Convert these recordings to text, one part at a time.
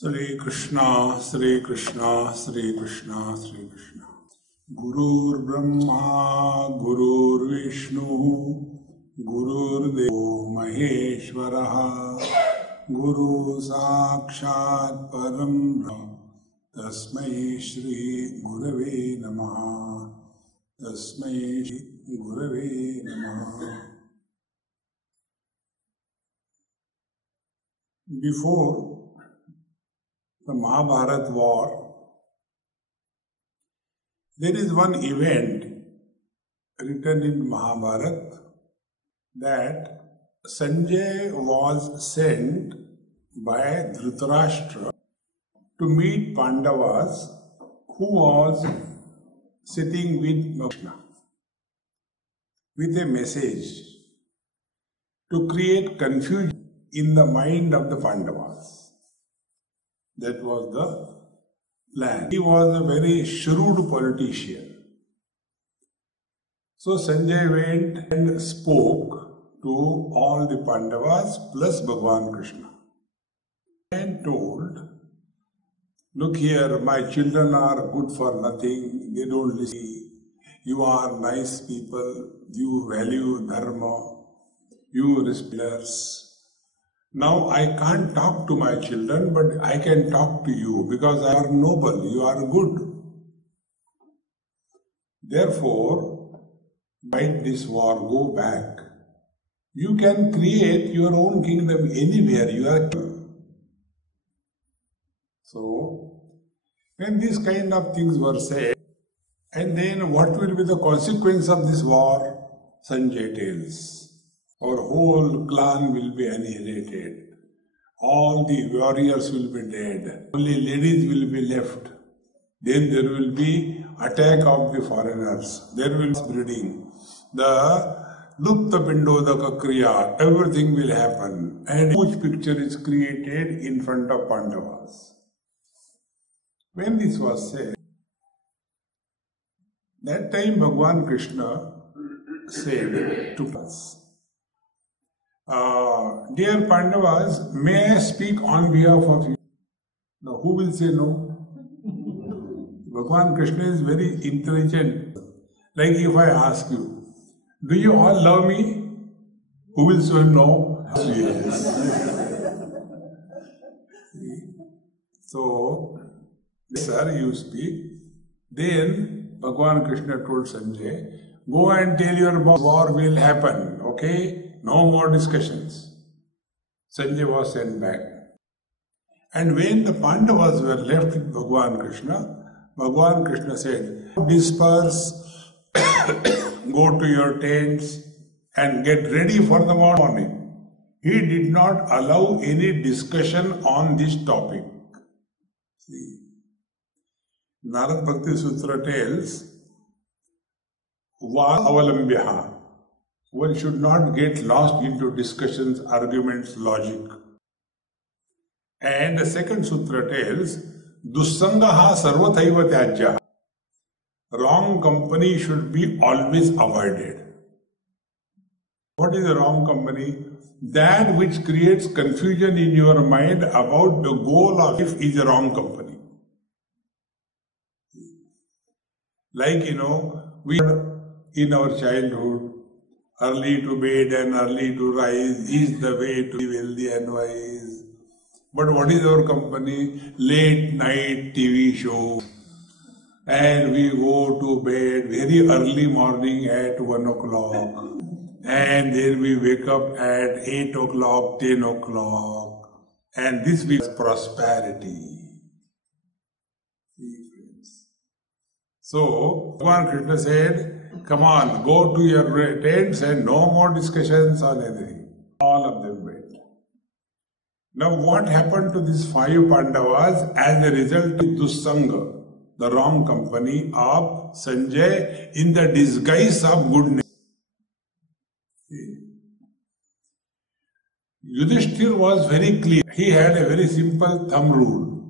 Sri Krishna, Sri Krishna, Sri Krishna, Sri Krishna. Gurur Brahma, Gurur Vishnu, Gurur Devo Maheshwaraha, Guru Sakshat Param Brahma, Tasmai Shri Gurave Namaha, Tasmai Shri Gurave Namaha. Before the Mahabharata war, there is one event written in Mahabharata that Sanjay was sent by Dhritarashtra to meet Pandavas who was sitting with Krishna with a message to create confusion in the mind of the Pandavas. That was the plan. He was a very shrewd politician. So Sanjay went and spoke to all the Pandavas plus Bhagavan Krishna and told, look here, my children are good for nothing, they don't listen. You are nice people, you value dharma, you respect others. Now I can't talk to my children, but I can talk to you because I are noble, you are good. Therefore, fight this war, go back. You can create your own kingdom anywhere you are. So, when these kind of things were said, and then what will be the consequence of this war? Sanjay tells. Our whole clan will be annihilated. All the warriors will be dead. Only ladies will be left. Then there will be attack of the foreigners. There will be breeding. The Lupta Pindodaka Kriya, everything will happen. And a huge picture is created in front of Pandavas. When this was said, that time Bhagavan Krishna said to us, dear Pandavas, may I speak on behalf of you? Now, who will say no? Bhagavan Krishna is very intelligent. Like if I ask you, do you all love me? Who will say no? Yes. So, sir, you speak. Then Bhagavan Krishna told Sanjay, go and tell your boss war will happen, okay? No more discussions. Sanjay was sent back. And when the Pandavas were left with Bhagavan Krishna said, disperse, go to your tents and get ready for the morning. He did not allow any discussion on this topic. See, Narad Bhakti Sutra tells, Va avalambyaha. One should not get lost into discussions, arguments, logic. And the second sutra tells, Dussangaha sarvathaiva tyajya. Wrong company should be always avoided. What is a wrong company? That which creates confusion in your mind about the goal of life is a wrong company. Like, we in our childhood, early to bed and early to rise is the way to be wealthy and wise. But what is our company? Late night TV show. And we go to bed very early morning at 1 o'clock. And then we wake up at 8 o'clock, 10 o'clock. And this is prosperity. See, friends. So, Bhagavan Krishna said, come on, go to your tents and no more discussions on anything. All of them went. Now what happened to these 5 Pandavas as a result of Dussanga, the wrong company of Sanjay in the disguise of goodness? Yudhishthir was very clear. He had a very simple thumb rule.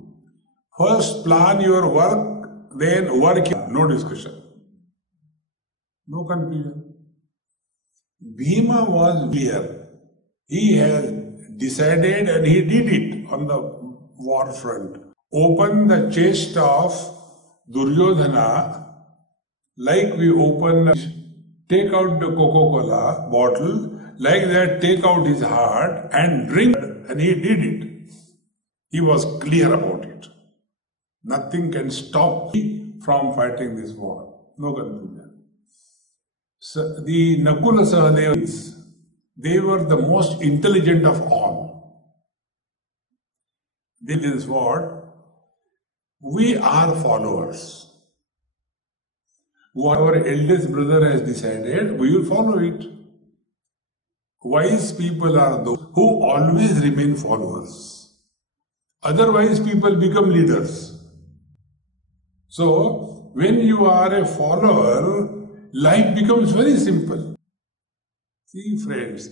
First plan your work, then work, no discussion. No confusion. Bhima was clear. He had decided and he did it. on the war front. Open the chest of Duryodhana like we open, take out the Coca-Cola bottle, like that take out his heart and drink, and he did it. He was clear about it. Nothing can stop me from fighting this war. No confusion. So the Nakula Sahadevas, they were the most intelligent of all. This is what? We are followers. What our eldest brother has decided, we will follow it. Wise people are those who always remain followers. Otherwise, people become leaders. So, when you are a follower, life becomes very simple. See, friends,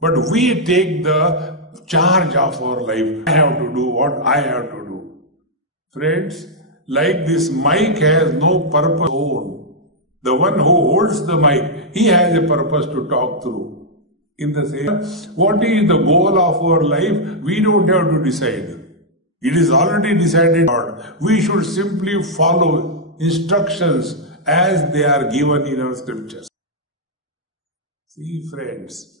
but we take the charge of our life. I have to do what I have to do. Friends, like this mic has no purpose own. The one who holds the mic, he has a purpose to talk through. In the same, what is the goal of our life? We don't have to decide. It is already decided. We should simply follow instructions as they are given in our scriptures. See, friends.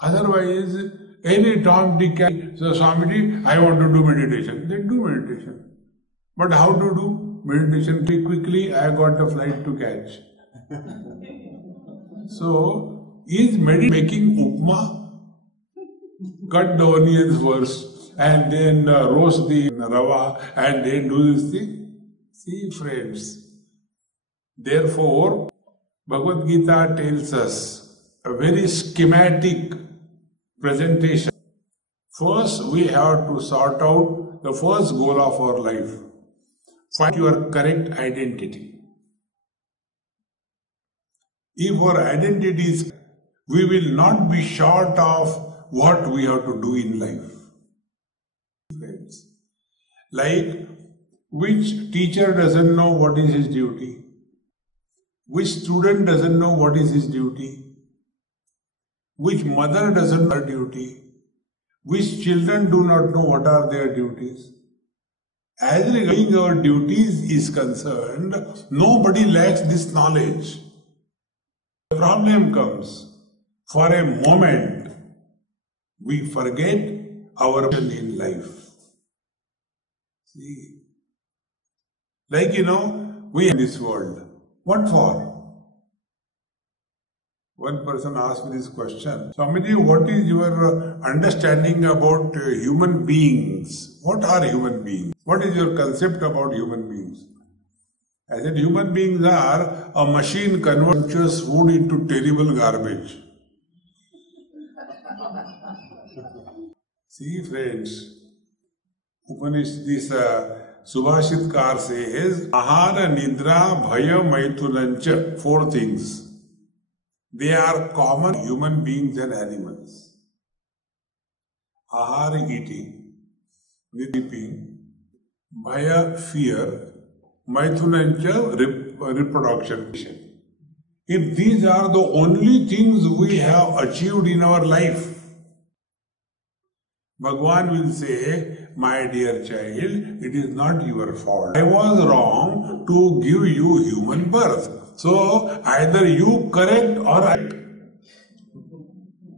Otherwise, any Tom, Dick, so Swami, I want to do meditation. Then do meditation. But how to do meditation? Quickly, I got a flight to catch. So, is making upma? Cut the onions first and then roast the rava and then do this thing? See, friends. Therefore, Bhagavad Gita tells us a very schematic presentation. First, we have to sort out the first goal of our life. Find your correct identity. If our identity is, we will not be short of what we have to do in life. Friends, like which teacher doesn't know what is his duty? Which student doesn't know what is his duty? Which mother doesn't know her duty? Which children do not know what are their duties? As regarding our duties is concerned, nobody lacks this knowledge. The problem comes, for a moment, we forget our mission in life. See, like we are in this world. What for? One person asked me this question. Swamiji, what is your understanding about human beings? What are human beings? What is your concept about human beings? I said, human beings are a machine converts food into terrible garbage. See, friends, Upanishad, this Subhashitkar says, Ahara, Nidra, Bhaya, Maithunancha, 4 things. They are common human beings and animals. Ahara, eating, sleeping, Bhaya, fear, Maithunancha, reproduction. If these are the only things we have achieved in our life, Bhagwan will say, my dear child, it is not your fault. I was wrong to give you human birth. So, either you correct or I.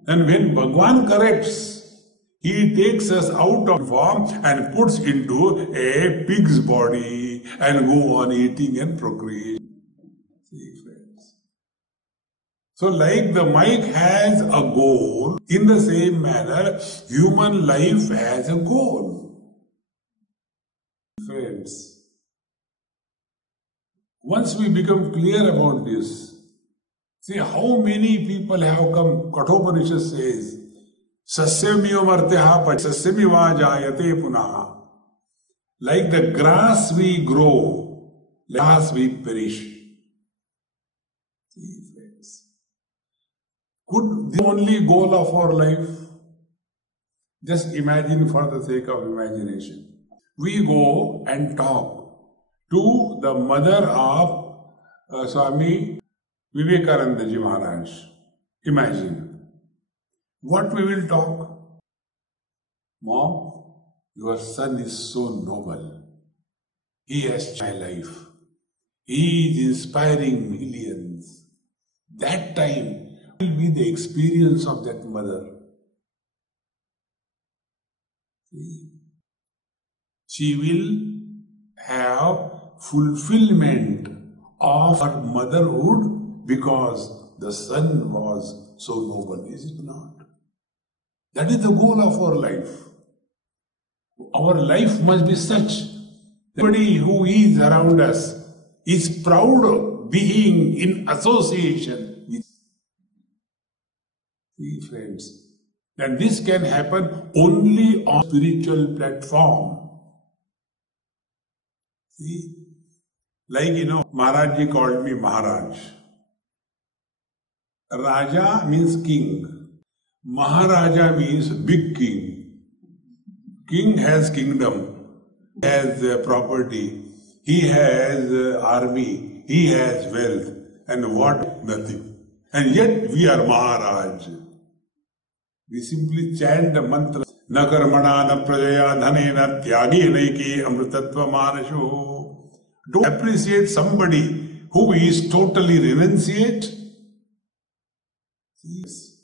And when Bhagwan corrects, he takes us out of form and puts into a pig's body and go on eating and procreation. See, friends. So, like the mic has a goal, in the same manner, human life has a goal. Friends, once we become clear about this, see how many people have come. Kathopanishad says, Sasyamyo marteha sasyamiva jayate punaha. Like the grass we grow, grass we perish. See, friends. Could the only goal of our life? Just imagine for the sake of imagination. We go and talk to the mother of Swami Vivekananda Ji Maharaj. Imagine. What we will talk? Mom, your son is so noble. He has changed my life. He is inspiring millions. That time will be the experience of that mother. She will have fulfillment of her motherhood because the son was so noble, is it not? That is the goal of our life. Our life must be such that everybody who is around us is proud of being in association with. See, friends, and this can happen only on spiritual platform. See, like Maharaj called me Maharaj. Raja means king. Maharaja means big king. King has kingdom, has property, he has army, he has wealth, and what? Nothing. And yet we are Maharaj. We simply chant the mantra, na karmana na prajaya dhanena tyagi naiki amritatva manasho. Don't appreciate somebody who is totally renunciate. Yes.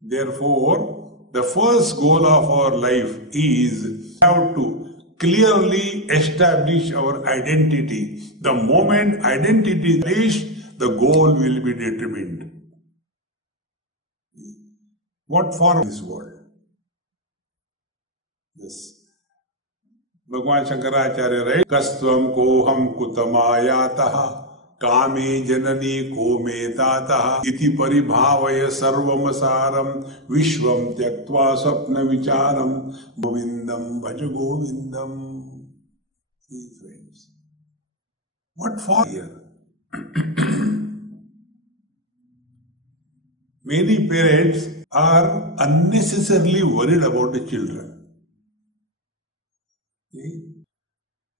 Therefore, the first goal of our life is how to clearly establish our identity. The moment identity is reached, the goal will be determined. What for this world? Yes. Bhagwan Shankaracharya writes, Kastvam koham kutamāyātah kāme janani kome tātah iti paribhāvaya sarvam saram vishvam tyaktva sapna vicharam govindam bhaja govindam. See, friends, what for here? Many parents are unnecessarily worried about the children. See?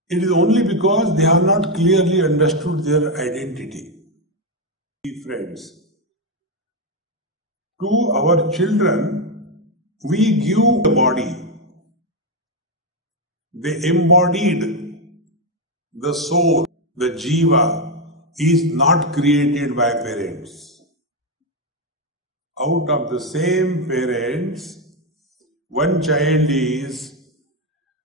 It is only because they have not clearly understood their identity. Friends, to our children, we give the body. They embodied the soul, the jiva, is not created by parents. Out of the same parents, one child is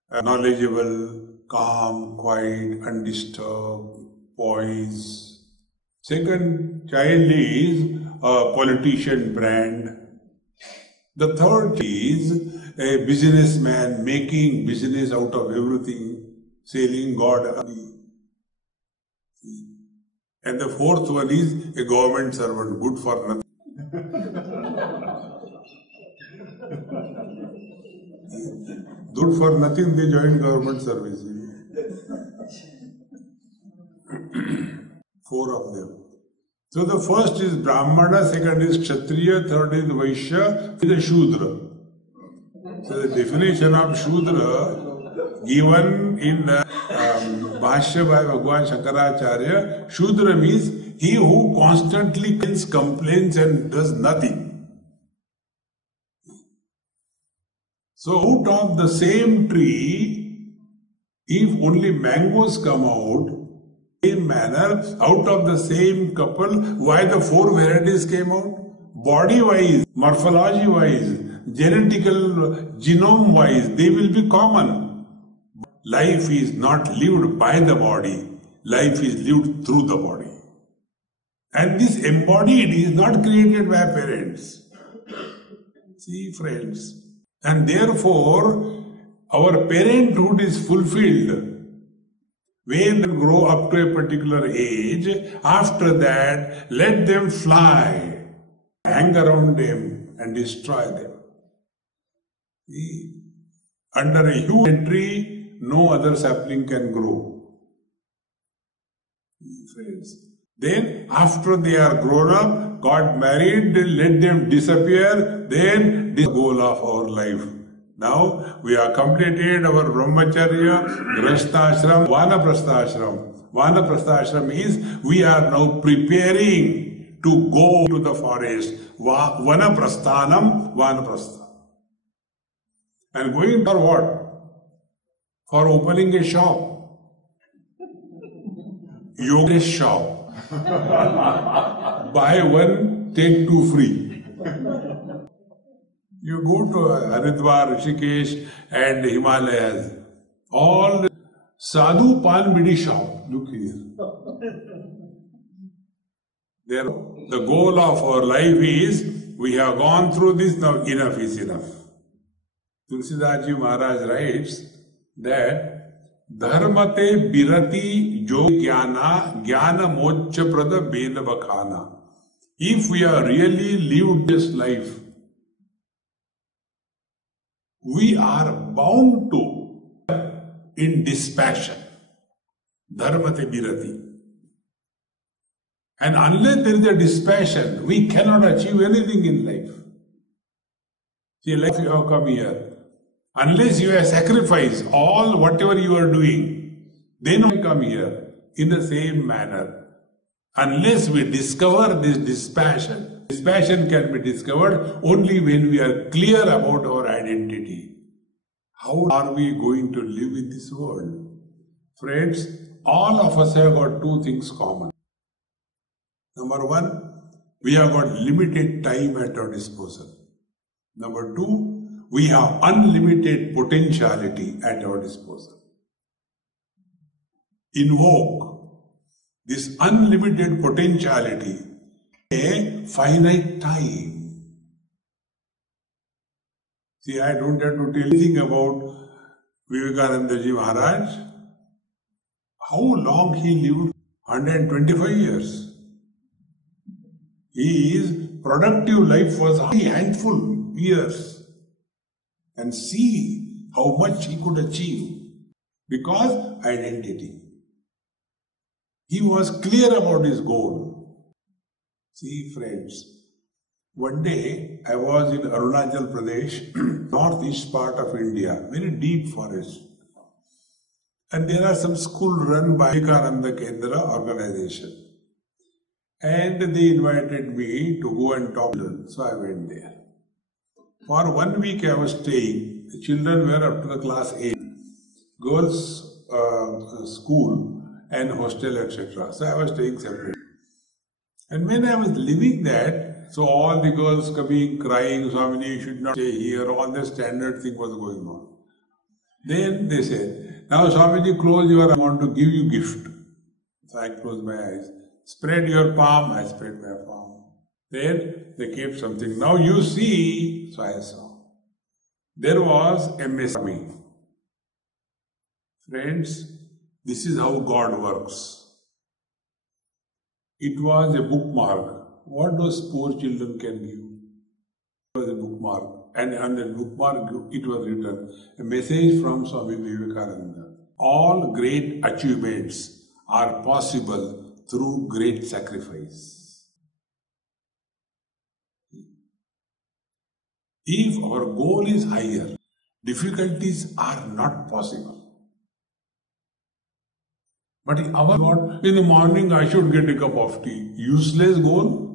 knowledgeable, calm, quiet, undisturbed, poised. Second child is a politician brand. The third is a businessman making business out of everything, selling God. And the fourth one is a government servant, good for nothing. Good for nothing, they joined government service. Four of them. So the first is Brahmana, second is Kshatriya, third is Vaishya, is a Shudra. So the definition of Shudra given in the Bhashya by Bhagwan Shankaracharya, Shudra means he who constantly complains and does nothing. So out of the same tree, if only mangoes come out, same manner, out of the same couple, why the four varieties came out? Body-wise, morphology-wise, genetical, genome-wise, they will be common. Life is not lived by the body, life is lived through the body. And this embodied is not created by parents. See, friends. And therefore, our parenthood is fulfilled. When they grow up to a particular age, after that, let them fly, hang around them and destroy them. See? Under a huge tree, no other sapling can grow. See, friends. Then, after they are grown up, got married, let them disappear, then this is the goal of our life. Now, we have completed our Brahmacharya, Grihasthashram, Vanaprasthashram. Vanaprasthashram means we are now preparing to go to the forest. Vanaprasthanam, Vanaprastha. And going for what? for opening a shop. Yoga shop. Buy one, take two free. You go to Haridwar, Rishikesh and Himalayas. All the Sadhu Pan Bidi shop. Look here. There, the goal of our life is, we have gone through this, now enough is enough. Tulsidas Ji Maharaj writes that Dharmate birati jo jnana jnana moksha prada bena bakhana. If we are really lived this life, we are bound to in dispassion. Dharmate birati. And unless there is a dispassion, we cannot achieve anything in life. See, like you have come here. Unless you have sacrificed all whatever you are doing, then we come here in the same manner. Unless we discover this dispassion, dispassion can be discovered only when we are clear about our identity. How are we going to live in this world? Friends, all of us have got two things common. Number one, we have got limited time at our disposal. Number two, we have unlimited potentiality at our disposal. Invoke this unlimited potentiality a finite time. See, I don't have to tell anything about Vivekananda Ji Maharaj. How long he lived? 125 years. His productive life was a handful years. And see how much he could achieve. Because identity. He was clear about his goal. See, friends, one day I was in Arunachal Pradesh, northeast part of India, very deep forest. And there are some schools run by Vivekananda Kendra organization. And they invited me to go and talk to them. So I went there. For 1 week I was staying. The children were up to the class 8. Girls' school and hostel, etc. So I was staying separate. And when I was leaving that, so all the girls coming, crying, Swami, you should not stay here, all the standard thing was going on. Then they said, now Swamiji, close your eyes, I want to give you gift. So I closed my eyes. Spread your palm, I spread my palm. Then they kept something. Now you see, so I saw. There was a message. Friends, this is how God works. It was a bookmark. What those poor children can give? It was a bookmark. And on the bookmark it was written, a message from Swami Vivekananda. All great achievements are possible through great sacrifice. If our goal is higher, difficulties are not possible. But in our God, in the morning I should get a cup of tea. Useless goal?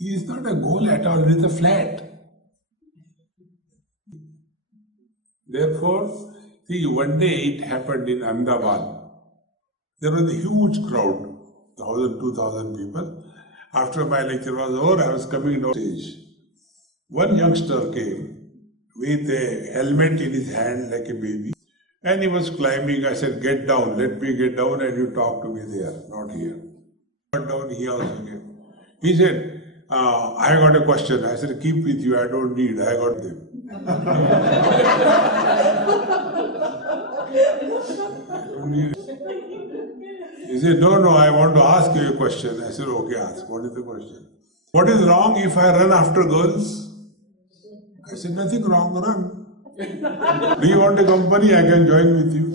It is not a goal at all, it is a flat. Therefore, see, one day it happened in Ahmedabad. There was a huge crowd, 1,000, 2,000 people. After my lecture was over, I was coming down stage. One youngster came with a helmet in his hand like a baby. And he was climbing. I said, get down, let me get down and you talk to me there, not here. Got down, he also came. He said, I got a question. I said, keep with you, I don't need, I got them. He said, no, I want to ask you a question. I said, okay, ask. What is the question? What is wrong if I run after girls? I said, nothing wrong, run. Do you want a company? I can join with you.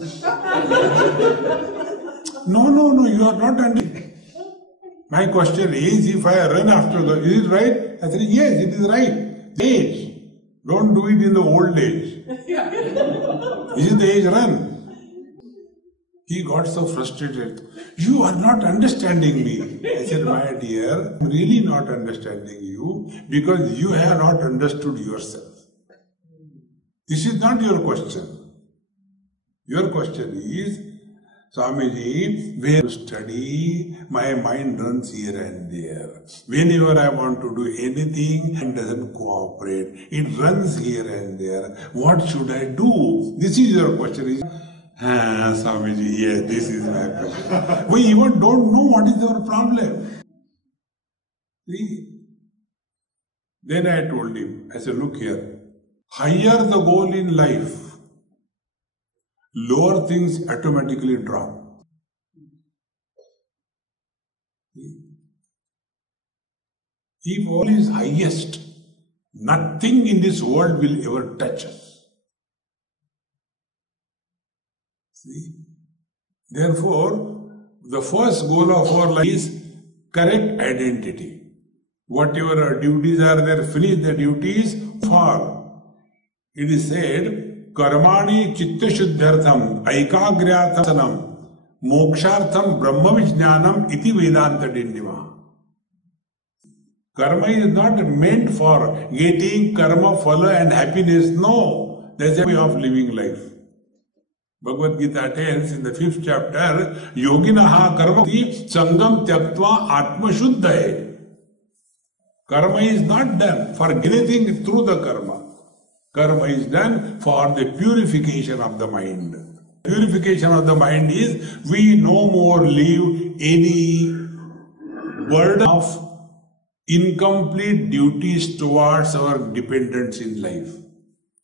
No, you are not understanding. My question is, if I run after girls, is it right? I said, yes, it is right. The age. Don't do it in the old age. This is the age, run. He got so frustrated. You are not understanding me. I said, my dear, I'm really not understanding you because you have not understood yourself. This is not your question. Your question is, Swamiji, where to study, my mind runs here and there. Whenever I want to do anything, it doesn't cooperate. It runs here and there. What should I do? This is your question. Swamiji, yes, this is my question. We even don't know what is our problem. See? Then I told him, I said, look here, higher the goal in life, lower things automatically drop. If all is highest, nothing in this world will ever touch us. See? Therefore, the first goal of our life is correct identity. Whatever our duties are there, finish the duties for. It is said, Karmani chitta shuddhartham aikagryathanam mokshartham brahma vijnanam iti vedanta dindima. Karma is not meant for getting karma, phala and happiness. No, there's a way of living life. Bhagavad Gita tells in the 5th chapter, Yoginaha karmati sangam tyaktva atma shuddhaye. Karma is not done for anything through the karma. Karma is done for the purification of the mind. Purification of the mind is we no more leave any burden of incomplete duties towards our dependents in life.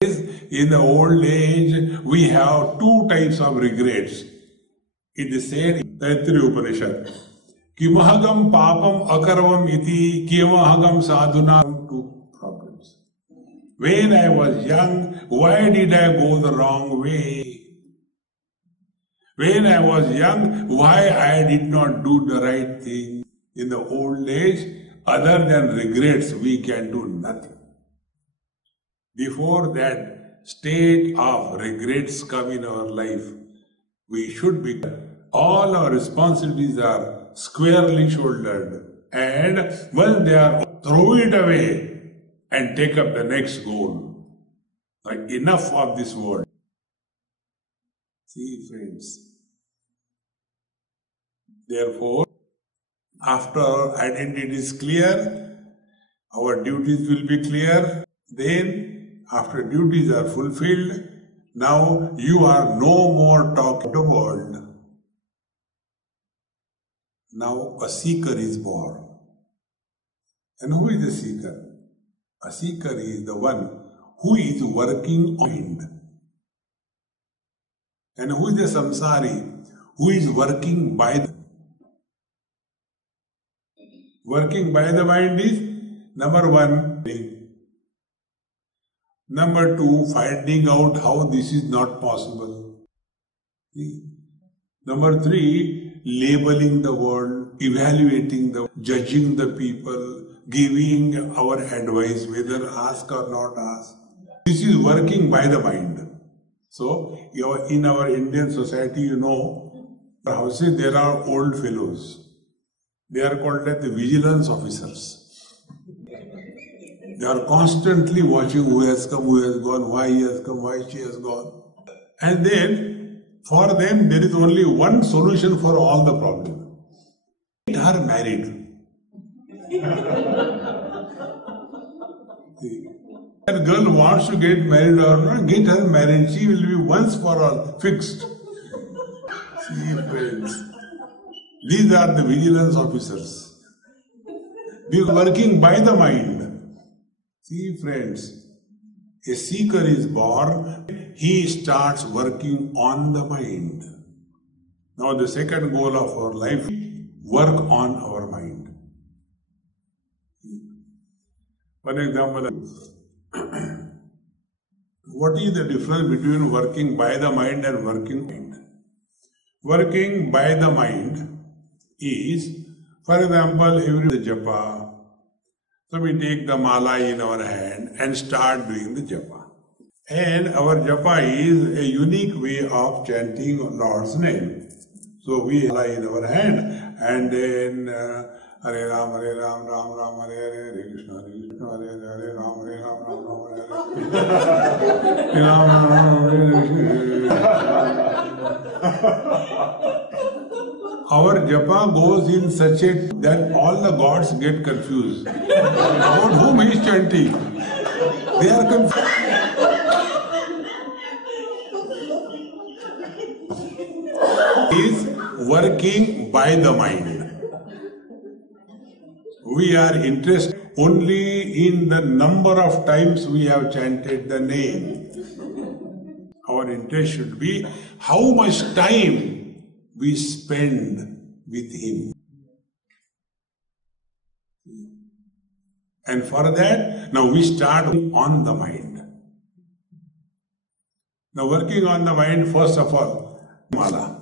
In the old age, we have two types of regrets. It is said in Taittiriya Upanishad, Kimahagam papam akarvam iti kimahagam sadhuna. Two problems. When I was young, why did I go the wrong way? When I was young, why I did not do the right thing? In the old age, other than regrets, we can do nothing. Before that state of regrets come in our life, we should be, all our responsibilities are squarely shouldered, and when they are, throw it away and take up the next goal. Like enough of this world. See, friends. Therefore, after our identity is clear, our duties will be clear. Then, after duties are fulfilled, now you are no more talking the world. Now a seeker is born. And who is the seeker? A seeker is the one who is working on mind. And who is the samsari? Who is working by the Working by the mind is number one. Number two, finding out how this is not possible. Number three, labeling the world, evaluating the, judging the people, giving our advice, whether ask or not ask. This is working by the mind. So, in our Indian society, you know, houses there are old fellows. They are called as the vigilance officers. They are constantly watching who has come, who has gone, why he has come, why she has gone. And then, for them, there is only one solution for all the problems. Get her married. That girl wants to get married or not, get her married. She will be once for all fixed. See, friends. These are the vigilance officers. They are working by the mind. See, friends, a seeker is born, he starts working on the mind. Now the second goal of our life, work on our mind. For example, what is the difference between working by the mind and working mind? Working by the mind is, for example, every japa. So we take the mala in our hand and start doing the japa. And our japa is a unique way of chanting Lord's name. So we have in our hand, and then Hare Ram, Ram Ram, Hare Hare, Hare Krishna, Hare Krishna, Hare Ram, our japa goes in such a that all the gods get confused. About whom he is chanting? They are confused. Is working by the mind. We are interested only in the number of times we have chanted the name. Our interest should be how much time we spend with Him. And for that, now we start on the mind. Now working on the mind, first of all, mala.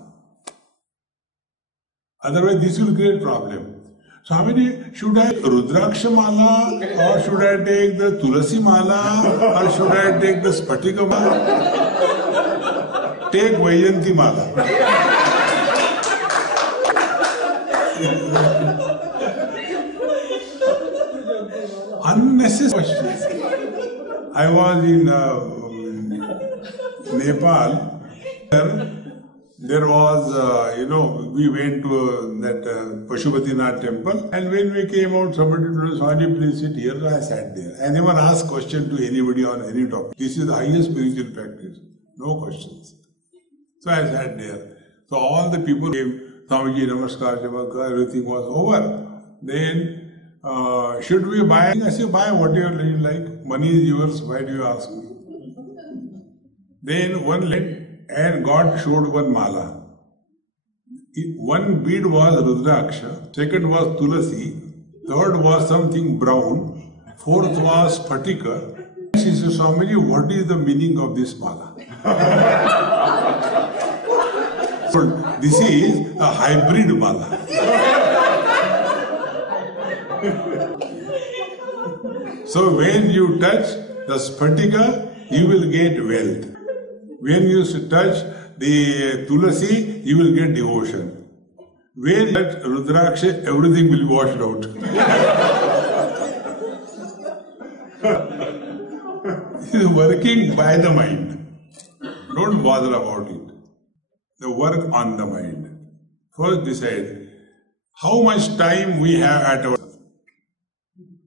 Otherwise, this will create problem. Swami, should I Rudraksha mala or should I take the Tulasi mala or should I take the Spatika mala? Take Vayanti mala. Unnecessary questions. I was in Nepal. There was, we went to that Pashupatinath temple, and when we came out, somebody told us, Swami, please sit here. So I sat there. I never asked question to anybody on any topic. This is the highest spiritual practice. No questions. So I sat there. So all the people came, Swamiji, Namaskar, Jabaka, everything was over. Then, should we buy? I said, buy whatever you like. Money is yours. Why do you ask me? Then one lady, and God showed one mala. One bead was Rudraksha, second was Tulasi, third was something brown, fourth was Spatika. She said, Swamiji, what is the meaning of this mala? So this is a hybrid mala. So when you touch the Spatika, you will get wealth. When you touch the Tulasi, you will get devotion. When you touch Rudraksha, everything will be washed out. It is working by the mind. Don't bother about it. The work on the mind. First decide how much time we have at our.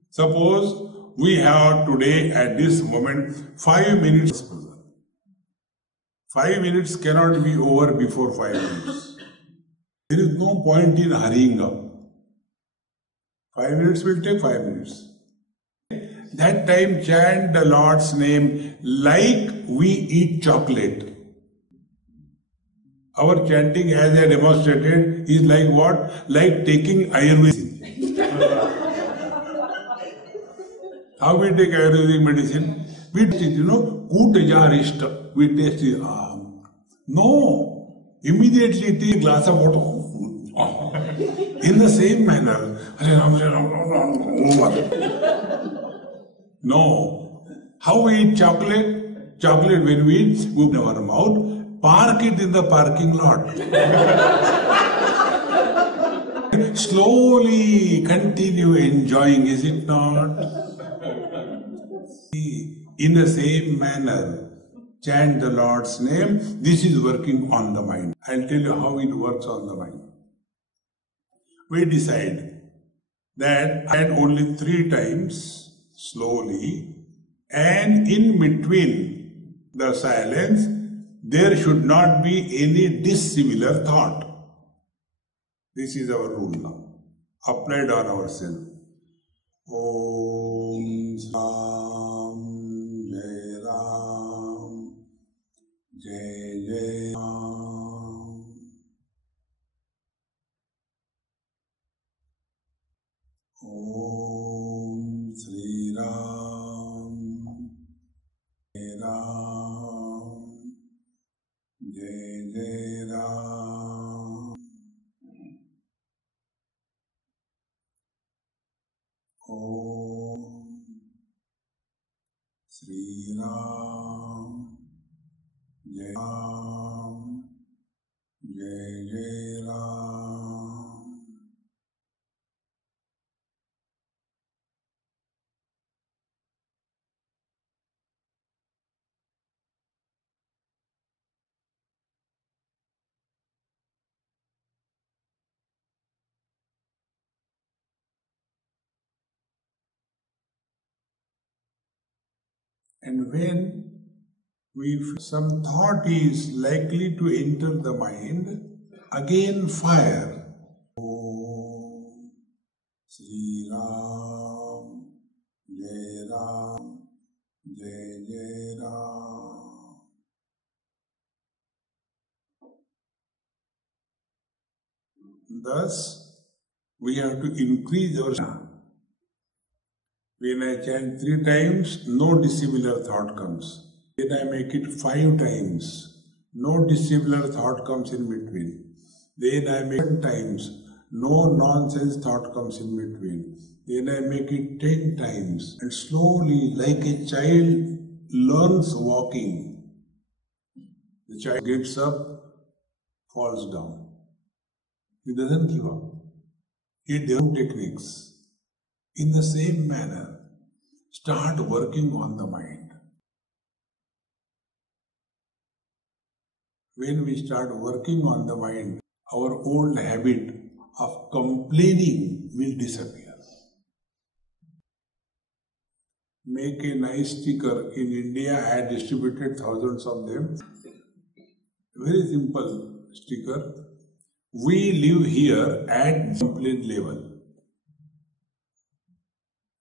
Suppose we have today at this moment 5 minutes. 5 minutes cannot be over before 5 minutes. There is no point in hurrying up. 5 minutes will take 5 minutes. That time chant the Lord's name like we eat chocolate. Our chanting, as I demonstrated, is like what? Like taking Ayurvedic medicine. How we take Ayurvedic medicine? We taste it, Kutajarishta. We taste it. No. Immediately take a glass of water. In the same manner. No. How we eat chocolate? Chocolate when we eat, we open our mouth, park it in the parking lot. Slowly continue enjoying, is it not? In the same manner, chant the Lord's name. This is working on the mind. I'll tell you how it works on the mind. We decide that chant only 3 times, slowly, and in between the silence, there should not be any dissimilar thought. This is our rule now, applied on ourselves. Om Ram Jai Ram Jai Jai Ram. Om Sri Ram Jai Ram Jai Jai Ram. Om Sri Ram Ram, Jai Jai Ram. And when we feel some thought is likely to enter the mind, again fire. Om Sri Ram, Jai Ram, Jai Jai Ram. Thus, we have to increase our jnana. When I chant 3 times, no dissimilar thought comes. When I make it 5 times, no dissimilar thought comes in between. Then I make it 10 times, no nonsense thought comes in between. Then I make it 10 times, and slowly, like a child learns walking, the child gets up, falls down. He doesn't give up. He develops techniques. In the same manner, start working on the mind. When we start working on the mind, our old habit of complaining will disappear. Make a nice sticker. In India, I had distributed thousands of them. Very simple sticker. We live here at complaint level.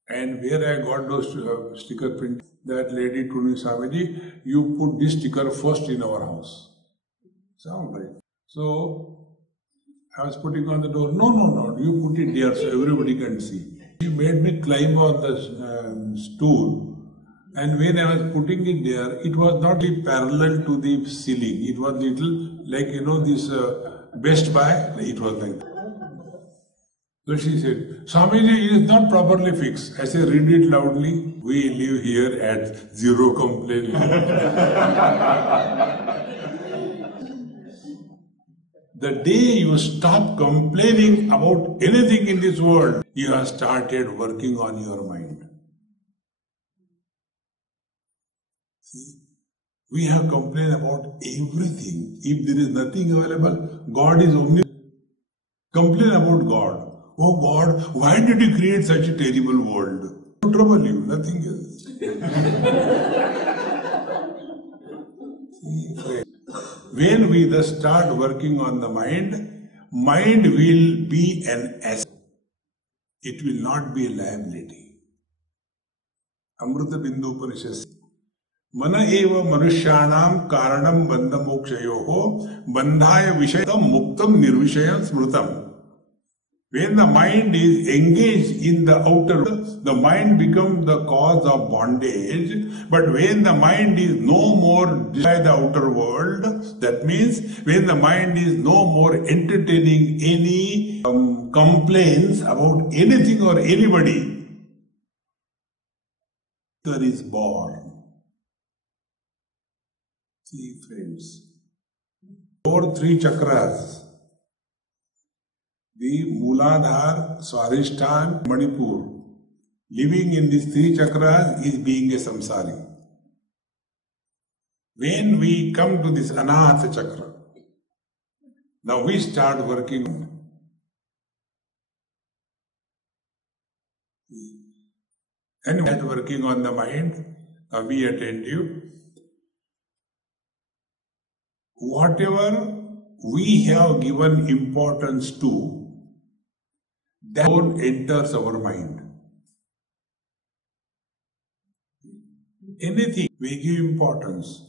And where I got those sticker print, that lady told me, Swamiji, you put this sticker first in our house. Sound right. So I was putting on the door, no, you put it there so everybody can see. She made me climb on the stool, and when I was putting it there, it was not really parallel to the ceiling. It was little like, this Best Buy, it was like that. So she said, Swamiji, it is not properly fixed. I said, read it loudly. We live here at zero complaint. The day you stop complaining about anything in this world, you have started working on your mind. See, we have complained about everything. If there is nothing available, God is omniscient. Complain about God. Oh God, why did you create such a terrible world? To trouble you, nothing else. See, when we thus start working on the mind will be an asset. It will not be a liability. Amrita Bindu Upanishad. Mana eva manusyanam karanam bandha mokshayoho bandhaya vishayatam muktam nirvishayam smrutam. When the mind is engaged in the outer world, the mind becomes the cause of bondage. But when the mind is no more by the outer world, that means when the mind is no more entertaining any complaints about anything or anybody, there is born. See, friends, or 3 chakras. The Mooladhara, Swadhisthana, Manipur. Living in these 3 chakras is being a samsari. When we come to this Anahata chakra, now we start working on it. And we start working on the mind, now be attentive. Whatever we have given importance to, that enters our mind. Anything we give importance,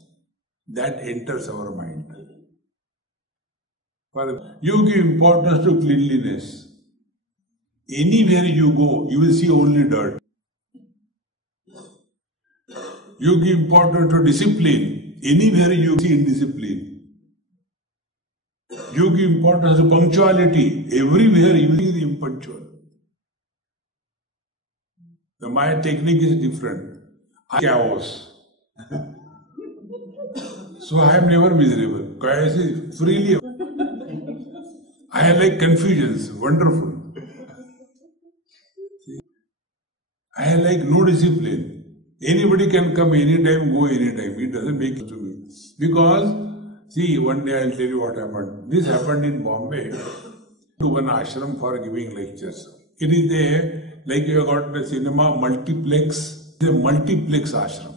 that enters our mind. For you give importance to cleanliness. Anywhere you go, you will see only dirt. You give importance to discipline. Anywhere you see indiscipline. You give importance to punctuality. Everywhere you see the impunctual. My technique is different. Chaos. So I am never miserable. Freely. I like confusions. Wonderful. I like no discipline. Anybody can come anytime, go anytime. It doesn't make sense to me. Because, see, one day I'll tell you what happened. This happened in Bombay to one ashram for giving lectures. It is like you have got the cinema multiplex. It's a multiplex ashram.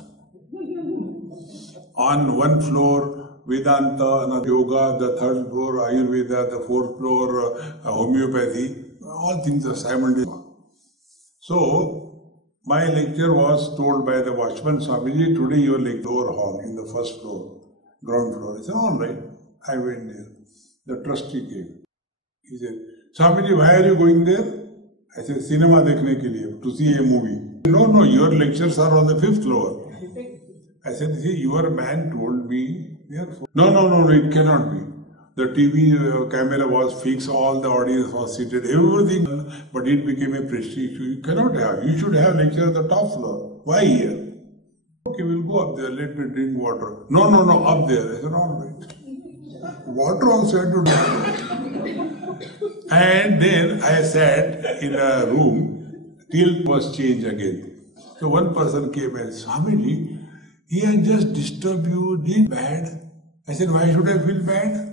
On one floor, Vedanta, another yoga, the third floor, Ayurveda, the fourth floor, homeopathy. All things are simultaneous. So, my lecture was told by the watchman, Swamiji, today your lecture hall in the first floor, ground floor. I said, all right. I went there. The trustee came. He said, Swamiji, why are you going there? I said, cinema dekhne ke liye, to see a movie. No, your lectures are on the fifth floor. I said, see, your man told me, therefore. No, it cannot be. The TV camera was fixed, all the audience was seated, everything, but it became a prestige. You cannot have. You should have lecture at the top floor. Why here? Okay, we'll go up there, let me drink water. No, up there. I said, all right. Water also had to drink. And then I sat in a room till it was changed again. So one person came and said, Swamiji, he had just disturbed you, did bad. I said, why should I feel bad?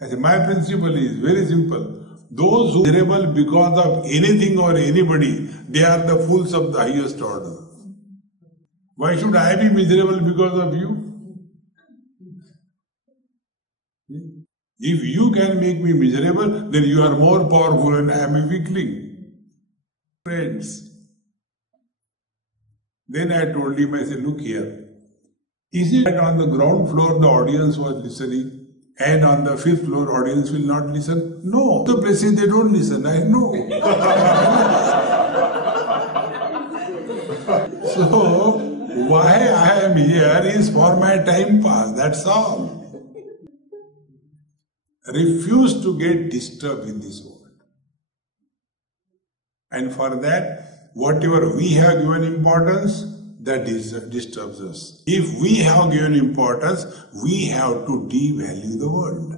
I said, my principle is very simple. Those who are miserable because of anything or anybody, they are the fools of the highest order. Why should I be miserable because of you? If you can make me miserable, then you are more powerful and I am a weakling. Friends. Then I told him, I said, look here. Is it that on the ground floor the audience was listening? And on the fifth floor, audience will not listen? No. The places they don't listen, I know. So, why I am here is for my time pass, that's all. Refuse to get disturbed in this world. And for that, whatever we have given importance, that disturbs us. If we have given importance, we have to devalue the world.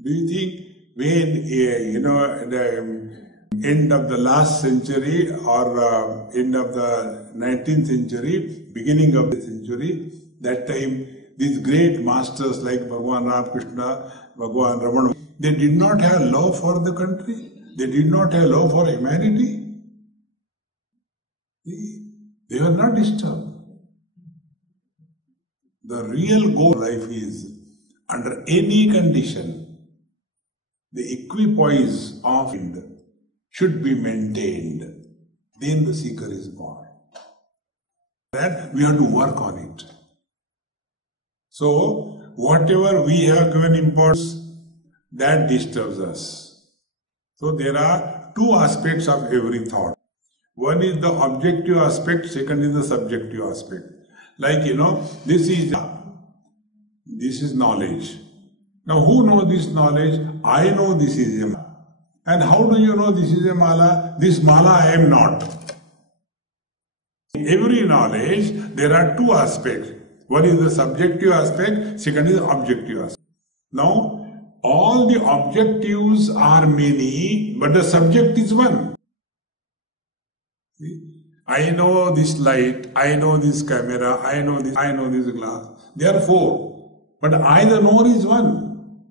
Do you think when, at the end of the last century or end of the 19th century, beginning of the century, that time these great masters like Bhagwan Ramakrishna, Bhagwan Ramana, they did not have love for the country. They did not have love for humanity. They were not disturbed. The real goal of life is, under any condition, the equipoise of mind should be maintained. Then the seeker is born. That we have to work on it. So, whatever we have given importance, that disturbs us. So, there are two aspects of every thought. One is the objective aspect, second is the subjective aspect. Like, this is knowledge. Now, who knows this knowledge? I know this is a mala. And how do you know this is a mala? This mala I am not. In every knowledge, there are two aspects. One is the subjective aspect, second is the objective aspect. Now, all the objectives are many, but the subject is one. I know this light, I know this camera, I know this glass. There are four, but I, the knower, is one.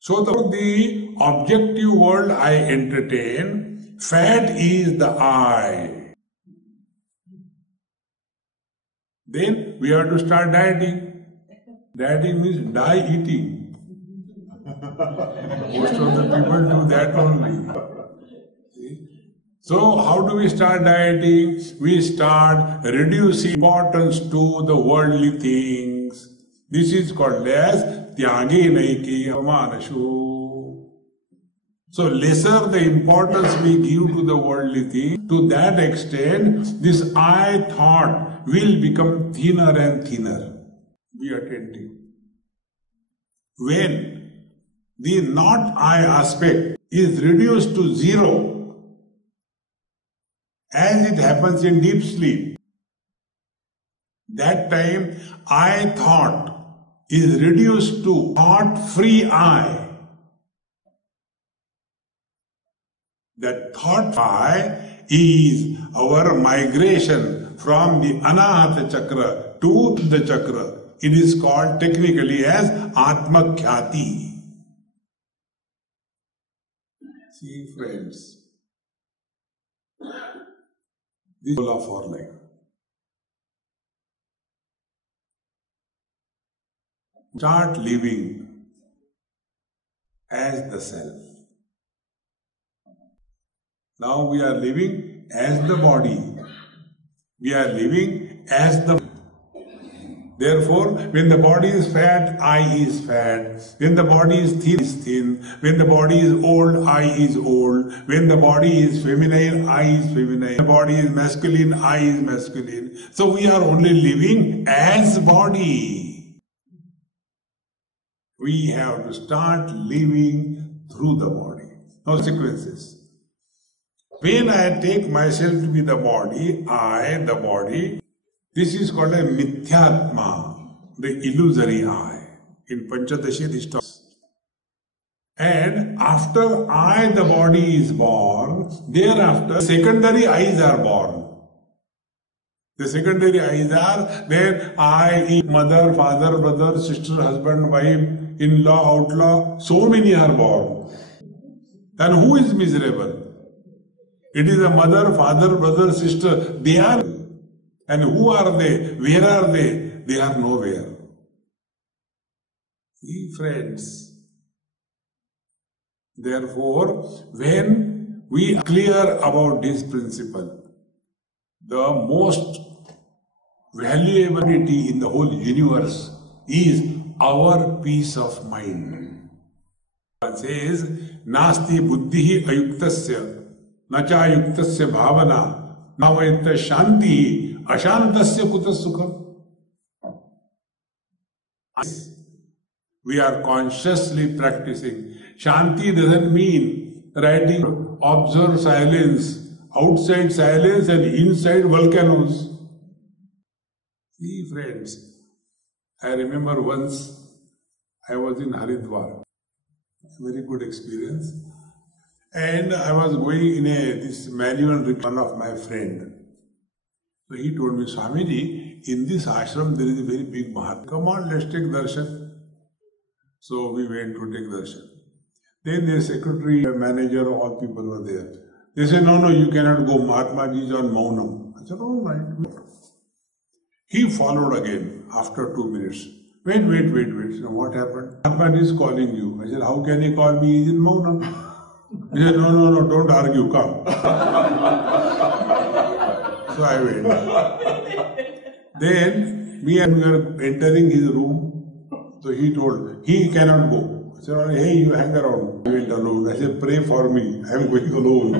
So the objective world I entertain, fat is the I. Then we have to start dieting. Dieting means die eating. Most of the people do that only. So, how do we start dieting? We start reducing importance to the worldly things. This is called as tyage naiki amanashu. So, lesser the importance we give to the worldly thing, to that extent, this I thought will become thinner and thinner. Be attentive. When the not I aspect is reduced to zero, as it happens in deep sleep, That time I thought is reduced to thought-free I. That thought I is our migration from the Anahata Chakra to the Chakra. It is called technically as Atma Khyati. See friends, this is the goal of our life. Start living as the self. Now we are living as the body. We are living as the... Therefore, when the body is fat, I is fat. When the body is thin. When the body is old, I is old. When the body is feminine, I is feminine. When the body is masculine, I is masculine. So we are only living as body. We have to start living through the body. Consequences. When I take myself to be the body, I, the body, this is called a mithyatma, the illusory I, in Panchadashi Adhishthana. And after I, the body, is born, thereafter secondary I's are born. The secondary I's are where I, mother, father, brother, sister, husband, wife, in-law, outlaw, so many are born. Then who is miserable? It is a mother, father, brother, sister. They are. And who are they? Where are they? They are nowhere. See, friends. Therefore, when we are clear about this principle, the most valuability in the whole universe is our peace of mind. It says, Nasti buddhihi ayuktasya. Nacha yuktasya bhavana, navaita shanti, ashantasya kuta sukha. We are consciously practicing. Shanti doesn't mean writing, observe silence, outside silence and inside volcanoes. See friends, I remember once I was in Haridwar, very good experience. And I was going in this manual return of my friend. So he told me, Swamiji, in this ashram there is a very big Mahatma. Come on, let's take darshan. So we went to take darshan. Then the secretary, manager, all people were there. They said, no, you cannot go. Mahatma ji is on Maunam. I said, all right. He followed again after 2 minutes. Wait. So what happened? Mahatma ji is calling you. I said, how can he call me? He is in Maunam. He said, no, don't argue, come. So I went. Then, me and we were entering his room. So he told, he cannot go. I said, hey, you hang around. I went alone. I said, pray for me. I am going alone.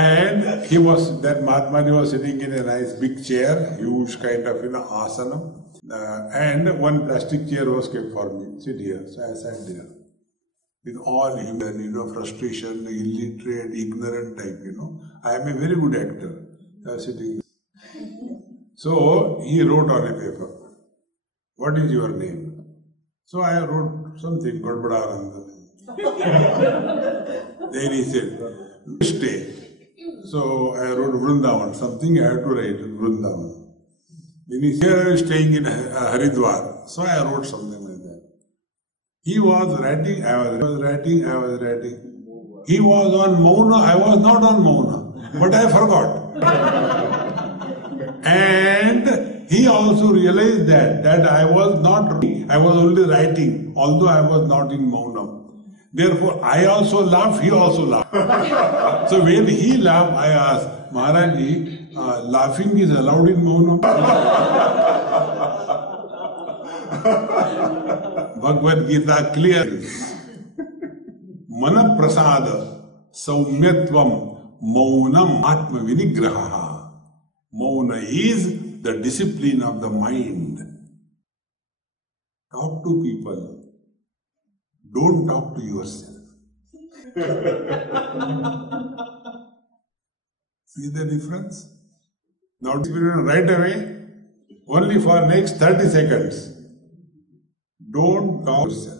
And that Mahatma was sitting in a nice big chair, huge kind of, asana. And one plastic chair was kept for me. Sit here. So I sat there. With all human, frustration, illiterate, ignorant type, I am a very good actor. I was sitting there. So he wrote on a paper, what is your name? So I wrote something, Gadbadananda. Then he said, stay. So I wrote Vrindavan, something I had to write, Vrindavan. Then he said, here I was staying in Haridwar. So I wrote something like that. He was writing, I was writing. He was on Mauna, I was not on Mauna, but I forgot. And he also realized that I was not reading, I was only writing, although I was not in Mauna. Therefore, I also laughed, he also laughed. So when he laughed, I asked, Maharaji, laughing is allowed in Mauna? Bhagavad Gita clear. Mana prasada saumyatvam maunam atma vinigraha. Mauna is the discipline of the mind. Talk to people. Don't talk to yourself. See the difference? Now experiment right away, only for next 30 seconds. Don't talk to yourself.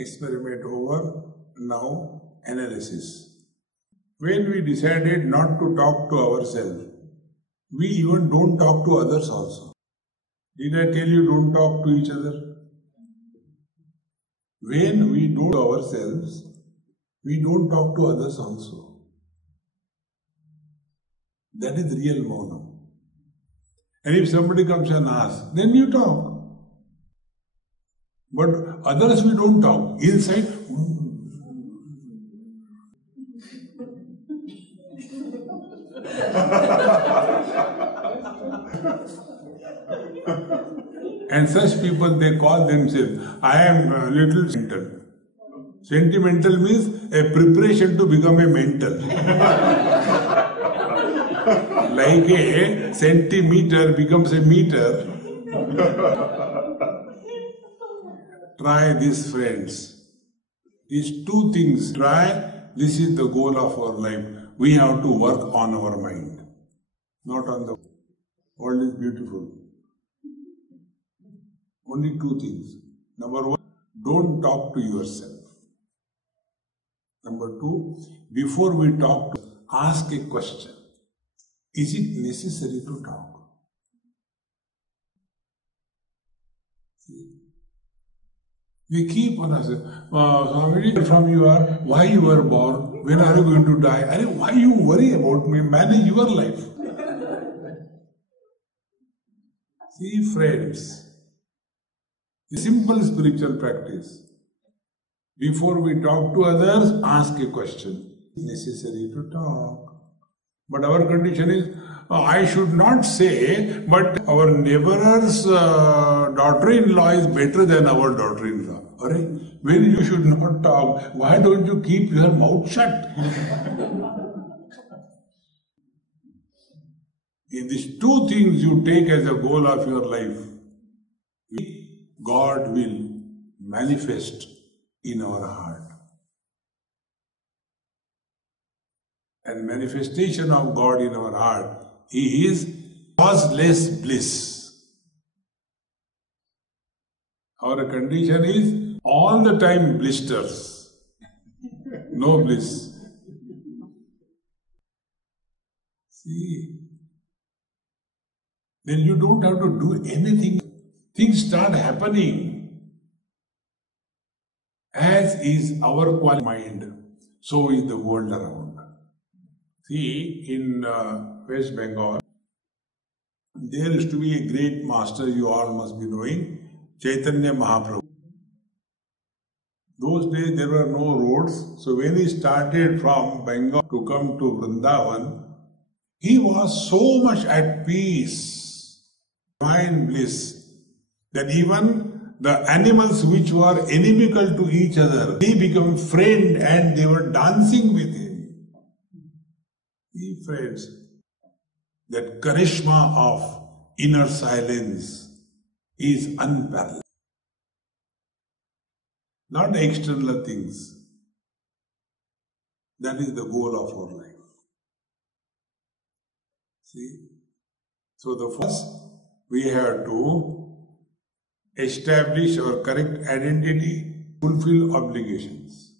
Experiment over. Now analysis. When we decided not to talk to ourselves, we even don't talk to others also. Did I tell you don't talk to each other? When we don't talk to ourselves, we don't talk to others also. That is real maunam. And if somebody comes and asks, then you talk. But others we don't talk. Inside, and such people, they call themselves, I am a little sentimental. Sentimental means a preparation to become a mental. Like a centimeter becomes a meter. Try this, friends. These two things, try. This is the goal of our life. We have to work on our mind, not on the world is beautiful. Only two things. Number one, don't talk to yourself. Number two, before we talk, ask a question. Is it necessary to talk? See? We keep on asking, Swami, from you are, why you were born, when are you going to die? Why you worry about me? Manage your life. See, friends, the simple spiritual practice. Before we talk to others, ask a question. Is it necessary to talk? But our condition is, I should not say, but our neighbor's daughter-in-law is better than our daughter-in-law. When you should not talk, why don't you keep your mouth shut? If these two things you take as a goal of your life, God will manifest in our heart. And manifestation of God in our heart, He is causeless bliss. Our condition is all the time blisters, no bliss. See, then you don't have to do anything. Things start happening. As is our quality mind, so is the world around. See, in West Bengal, there used to be a great master you all must be knowing, Chaitanya Mahaprabhu. Those days there were no roads, so when he started from Bengal to come to Vrindavan, he was so much at peace, divine bliss, that even the animals which were inimical to each other, they became friends and they were dancing with him. See, friends, that charisma of inner silence is unparalleled. Not external things. That is the goal of our life. See? So the first, we have to establish our correct identity, fulfill obligations,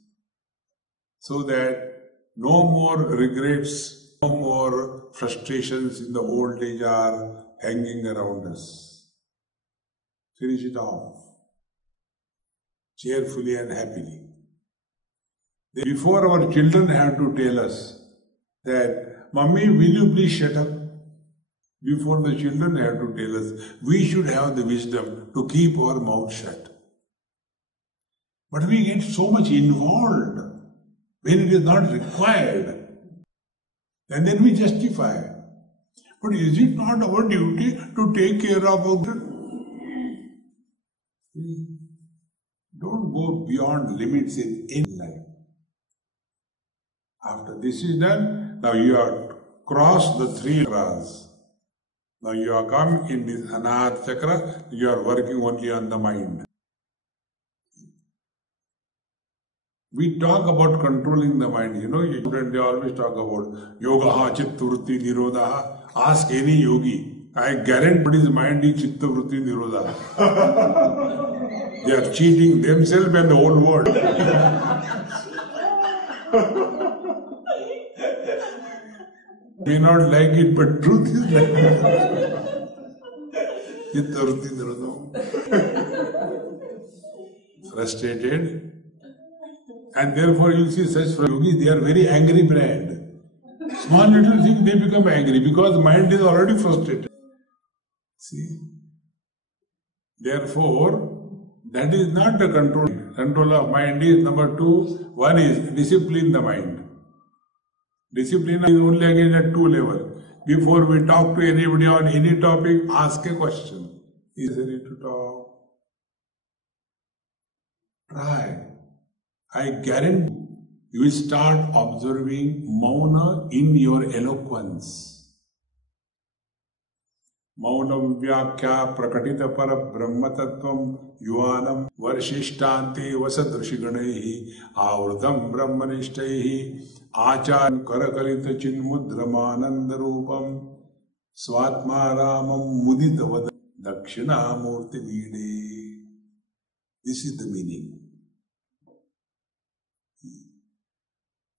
so that no more regrets, no more frustrations in the old age are hanging around us. Finish it off cheerfully and happily. Before our children have to tell us that, Mummy, will you please shut up? Before the children have to tell us, we should have the wisdom to keep our mouth shut. But we get so much involved when it is not required, and then we justify. But is it not our duty to take care of our children? Don't go beyond limits in any life. After this is done, now you have crossed the 3 chakras. Now you have come in this Anahata chakra, you are working only on the mind. We talk about controlling the mind. You know, they always talk about yoga, chitta vritti nirodha. Ask any yogi. I guarantee his mind is chitta vritti nirodha. They are cheating themselves and the whole world. May not like it, but truth is like that. Chitta vritti nirodha. Frustrated. And therefore you see such yogis, they are very angry brand. Small little thing they become angry because mind is already frustrated. See? Therefore, that is not the control. Control of mind is number 2. One is discipline the mind. Discipline is only again at 2 levels. Before we talk to anybody on any topic, ask a question. Is there need to talk? Try. I guarantee you will start observing mauna in your eloquence. Maunam vyakya prakatita para brahma tattvam yuvanam varshishthante vasadrishiganaihi avrutam brahmanishthaihi achan karakalita chinmudramananda rupam swatmaramam muditavad dakshina murti nide. This is the meaning.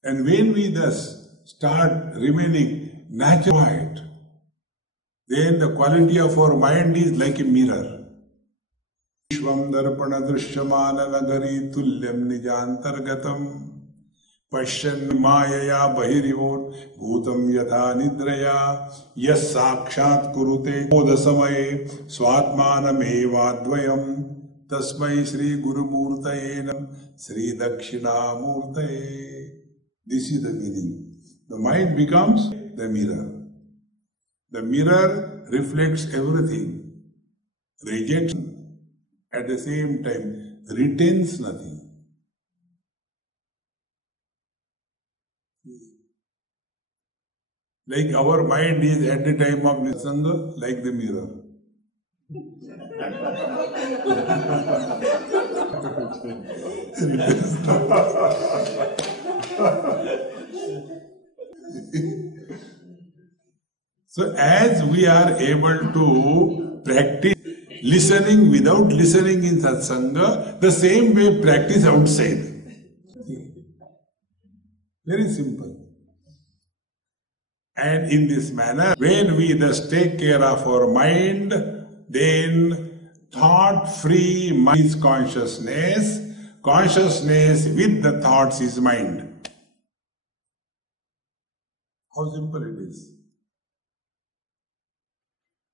And when we thus start remaining natural quiet, then the quality of our mind is like a mirror. Vishvam darpana drishyamana nagari tulyam nijantargatam pashyan mayaya bahirivot bhutam yatha nidraya yas sakshat kurute bodasamaye swatmanam evadvayam tasmai Sri Guru Murtaye Sri Dakshina Murtaye. This is the meaning. The mind becomes the mirror. The mirror reflects everything, rejects, at the same time retains nothing. Like our mind is at the time of Nitsanga, like the mirror. So as we are able to practice listening without listening in satsanga, the same way practice outside. Very simple. And in this manner, when we thus take care of our mind, then thought-free mind is consciousness. Consciousness with the thoughts is mind. How simple it is.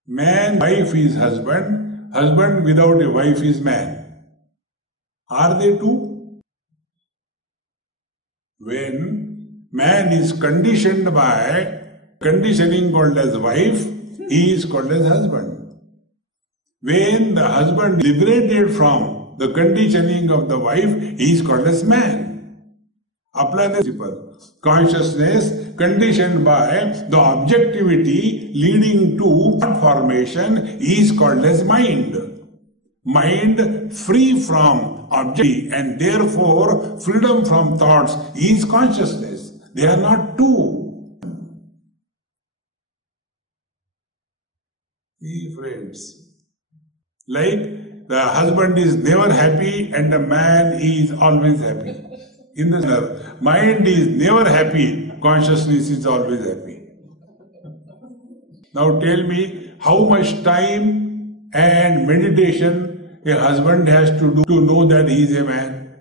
Man, wife is husband. Husband without a wife is man. Are they two? When man is conditioned by conditioning called as wife, he is called as husband. When the husband liberated from the conditioning of the wife, he is called as man. Apply the principle. Consciousness conditioned by the objectivity leading to thought formation is called as mind. Mind free from objectivity and therefore freedom from thoughts is consciousness. They are not two. See, friends. Like the husband is never happy and the man is always happy. In the mind is never happy, consciousness is always happy. Now tell me how much time and meditation a husband has to do to know that he is a man.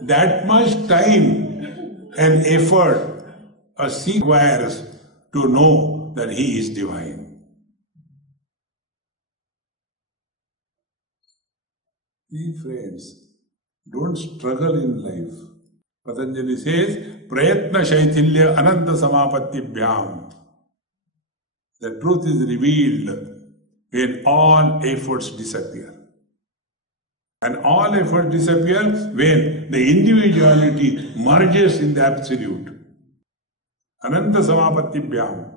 That much time and effort a Sikh requires to know that he is divine. See friends, don't struggle in life. Patanjali says, Prayatna Shaitilya Ananta Samapatti-bhyam. The truth is revealed when all efforts disappear. And all efforts disappear when the individuality merges in the absolute. Ananta Samapatti-bhyam.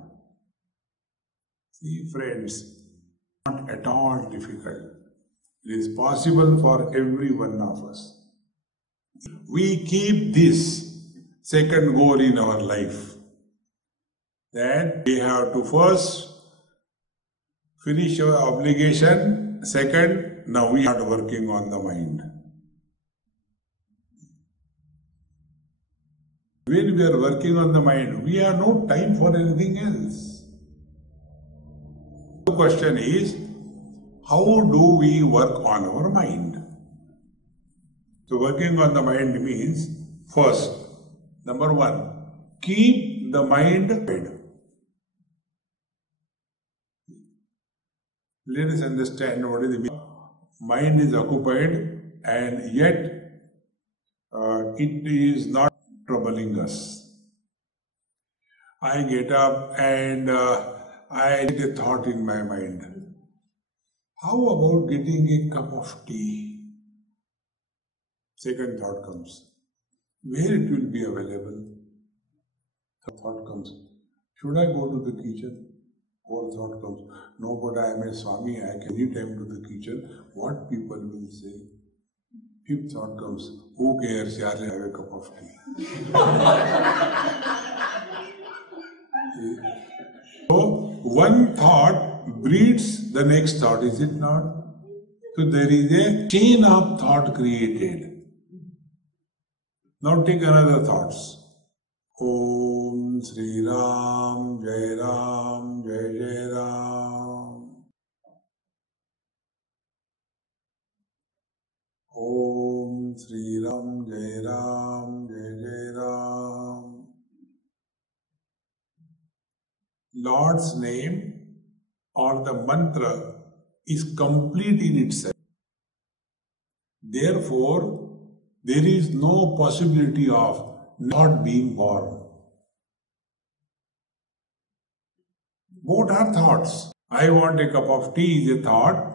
See friends, not at all difficult. It is possible for every one of us. We keep this second goal in our life, that we have to first finish our obligation. Second, now we are working on the mind. When we are working on the mind, we have no time for anything else. The question is, how do we work on our mind? So working on the mind means, first, number one, keep the mind occupied. Let us understand what is the meaning. Mind is occupied and yet it is not troubling us. I get up and I get a thought in my mind. How about getting a cup of tea? Second thought comes. Where it will be available? Third thought comes. Should I go to the kitchen? Fourth thought comes. No, but I am a Swami. I can any time to the kitchen. What people will say? Fifth thought comes. Who cares? I'll have a cup of tea. So, one thought breeds the next thought, is it not? So, there is a chain of thought created. Now take another thoughts. Om Sri Ram, Jai Ram, Jai Jai Ram. Om Sri Ram, Jai Ram, Jai Jai Ram. Lord's name or the mantra is complete in itself. Therefore, there is no possibility of not being born. Both are thoughts. I want a cup of tea is a thought.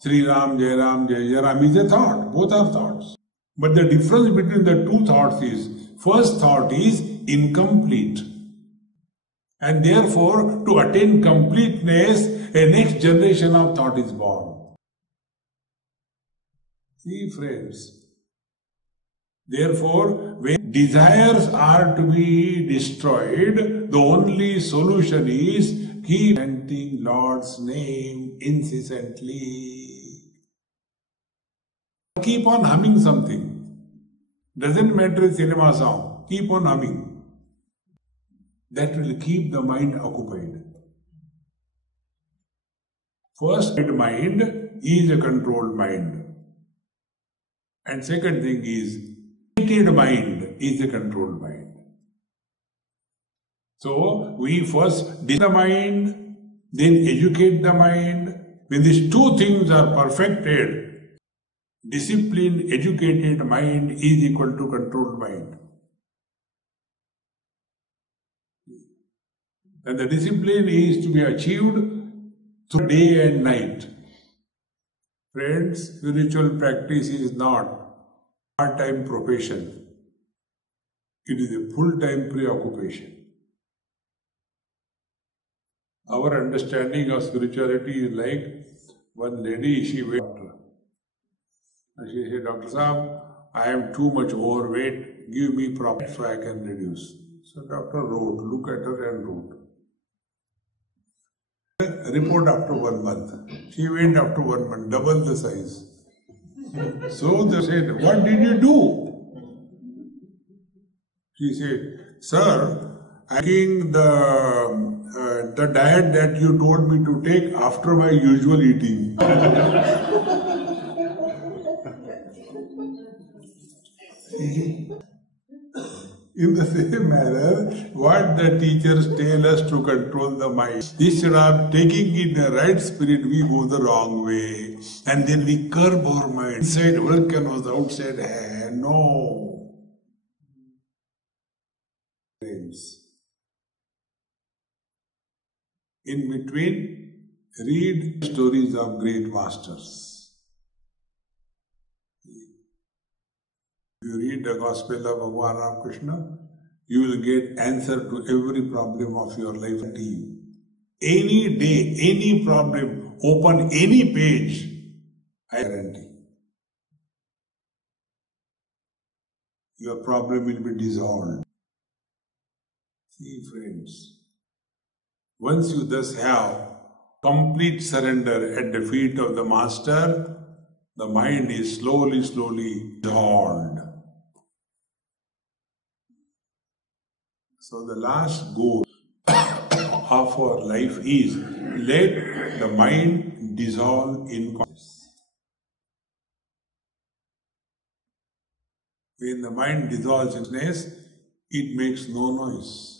Sri Ram, Jai Ram, Jai Jai Ram is a thought. Both are thoughts. But the difference between the two thoughts is, first thought is incomplete. And therefore, to attain completeness, a next generation of thought is born. See friends, therefore, when desires are to be destroyed, the only solution is keep chanting Lord's name incessantly. Keep on humming something. Doesn't matter a cinema song. Keep on humming. That will keep the mind occupied. First mind is a controlled mind. And second thing is, educated mind is a controlled mind. So, we first discipline the mind, then educate the mind. When these two things are perfected, disciplined, educated mind is equal to controlled mind. And the discipline is to be achieved through day and night. Friends, spiritual practice is not a part-time profession. It is a full-time preoccupation. Our understanding of spirituality is like one lady, she went to doctor. And she said, Dr. Saab, I am too much overweight, give me proper so I can reduce. So doctor wrote, look at her and wrote. Report after 1 month. She went after 1 month, double the size. So they said, what did you do? She said, sir, I'm taking the diet that you told me to take after my usual eating. In the same manner, what the teachers tell us to control the mind, instead of taking it in the right spirit, we go the wrong way. And then we curb our mind. Inside volcanoes, outside hand. No. In between, read stories of great masters. If you read the Gospel of Bhagavan Ramakrishna, you will get answer to every problem of your life. Any day, any problem, open any page, I guarantee. Your problem will be dissolved. See, friends, once you thus have complete surrender at the feet of the Master, the mind is slowly dissolved. So the last goal of our life is let the mind dissolve in consciousness. When the mind dissolves in consciousness, it makes no noise.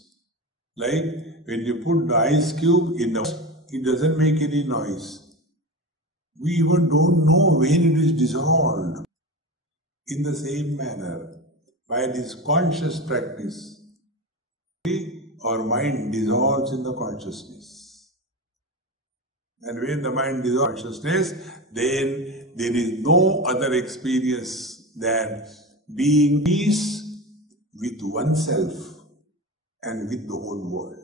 Like when you put the ice cube in the water, it doesn't make any noise. We even don't know when it is dissolved. In the same manner, by this conscious practice, our mind dissolves in the consciousness. And when the mind dissolves in consciousness, then there is no other experience than being peace with oneself and with the whole world.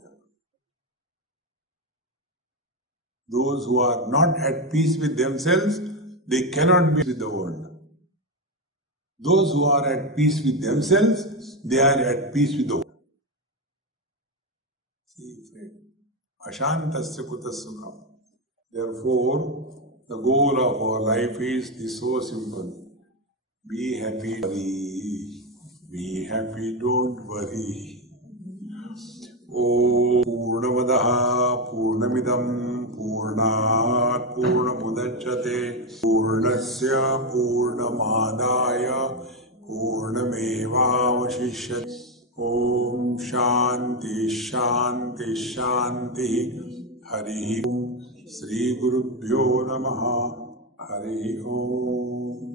Those who are not at peace with themselves, they cannot be with the world. Those who are at peace with themselves, they are at peace with the world. See, friend, ashantasya kuta sukham. Therefore, the goal of our life is so simple. Be happy, be happy, don't worry. Om Purnamadaha Purnamidam Purnat Purnamudachyate Purnasya Purnamadaya Purnamevavashishyate. Om Shanti Shanti Shanti. Hari Om. Sri Gurubhyo Namaha. Hari Om.